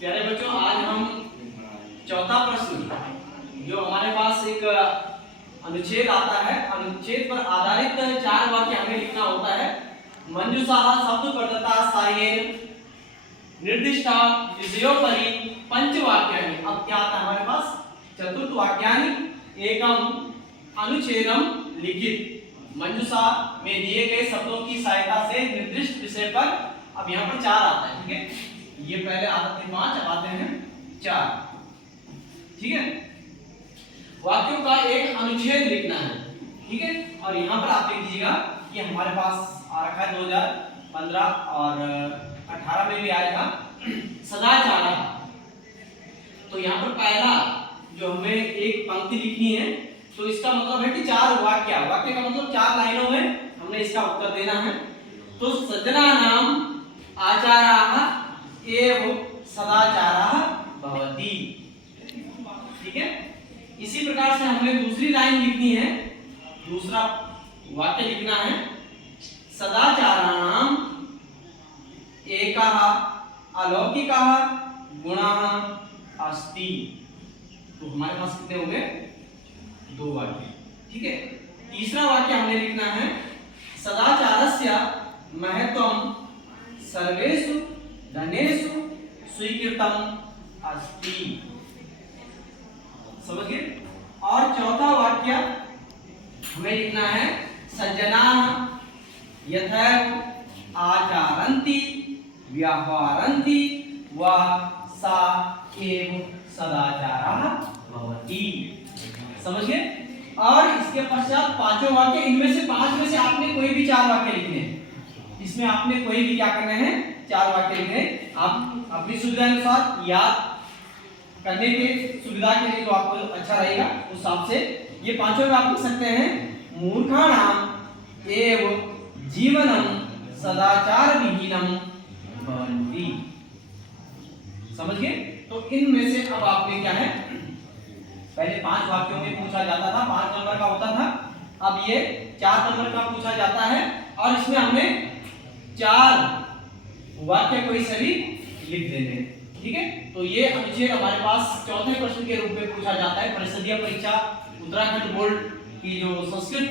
प्यारे बच्चों, आज हम चौथा प्रश्न जो हमारे पास एक अनुच्छेद आता है, अनुच्छेद पर आधारित 4 वाक्य हमें लिखना होता है। मंजुषा शब्द प्रदत्ता सायेन निर्दिष्टा विषयोपरि पंचवाक्यानि। अब क्या आता है हमारे पास? चतुर्थ वाक्यानि एकम अनुच्छेदम लिखित। मंजुषा में दिए गए शब्दों की सहायता से निर्दिष्ट विषय पर, अब यहाँ पर 4 आता है, ठीक है। ये पहले आते थे 5, अब आते हैं 4, ठीक है। वाक्यों का एक अनुच्छेद लिखना है, ठीक है। और यहाँ पर आप लिख दीजिएगा, ये हमारे पास आ रखा है 2015 और 18 में भी आया था, सदाचार। तो यहाँ पर पहला जो हमें एक पंक्ति लिखनी है, तो इसका मतलब है कि 4 वाक्य का मतलब 4 लाइनों में हमने इसका उत्तर देना है। तो सज्जनानां आचाराः एव सदाचारः भवति, ठीक है। इसी प्रकार से हमें दूसरी लाइन लिखनी है, दूसरा वाक्य लिखना है, सदाचाराणां एकः अलौकिकः गुणः अस्ति। तो हमारे पास कितने हो गए? 2 वाक्य, ठीक है। तीसरा वाक्य हमने लिखना है, सदाचारस्य महत्वं सर्वेषु धनेषु स्वीकृतम् अस्ति। समझ गए? और चौथा वाक्य हमें लिखना है, सज्जनाः यथैव आचरन्ति व्यवहरन्ति वा सा एव सदाचारः भवति। समझ गए? और इसके पश्चात 5वां वाक्य, इनमें से 5 में से आपने कोई भी 4 वाक्य लिखने हैं। इसमें आपने कोई भी क्या करना है? 4 वाक्य लिखने। आप अपनी सुविधा अनुसार याद करने के सुविधा के लिए जो आपको अच्छा रहेगा उस हिसाब से ये 5 में आप लिख सकते हैं, मूर्खाणां एव जीवनं सदाचार विहीनं भवति। समझ गए? तो इनमें से अब आपने क्या है, पहले 5 वाक्यों में पूछा जाता था, 5 नंबर का होता था, अब ये 4 नंबर का पूछा जाता है। और इसमें हमें 4 वाक्य कोई से भी लिख देने, ठीक है। तो ये अनुच्छेद हमारे पास चौथे प्रश्न के रूप में पूछा जाता है। परिषदीय परीक्षा उत्तराखंड बोर्ड की जो संस्कृत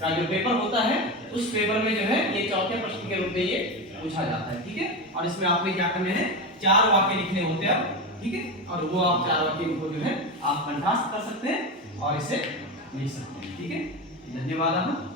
का जो पेपर होता है, उस पेपर में जो है ये चौथे प्रश्न के रूप में ये पूछा जाता है, ठीक है। और इसमें आपने क्या करने हैं, 4 वाक्य लिखने होते हैं, ठीक है। और वो आप 4 वाक्य को जो है आप कंठस्थ कर सकते हैं और इसे लिख सकते हैं, ठीक है। धन्यवाद।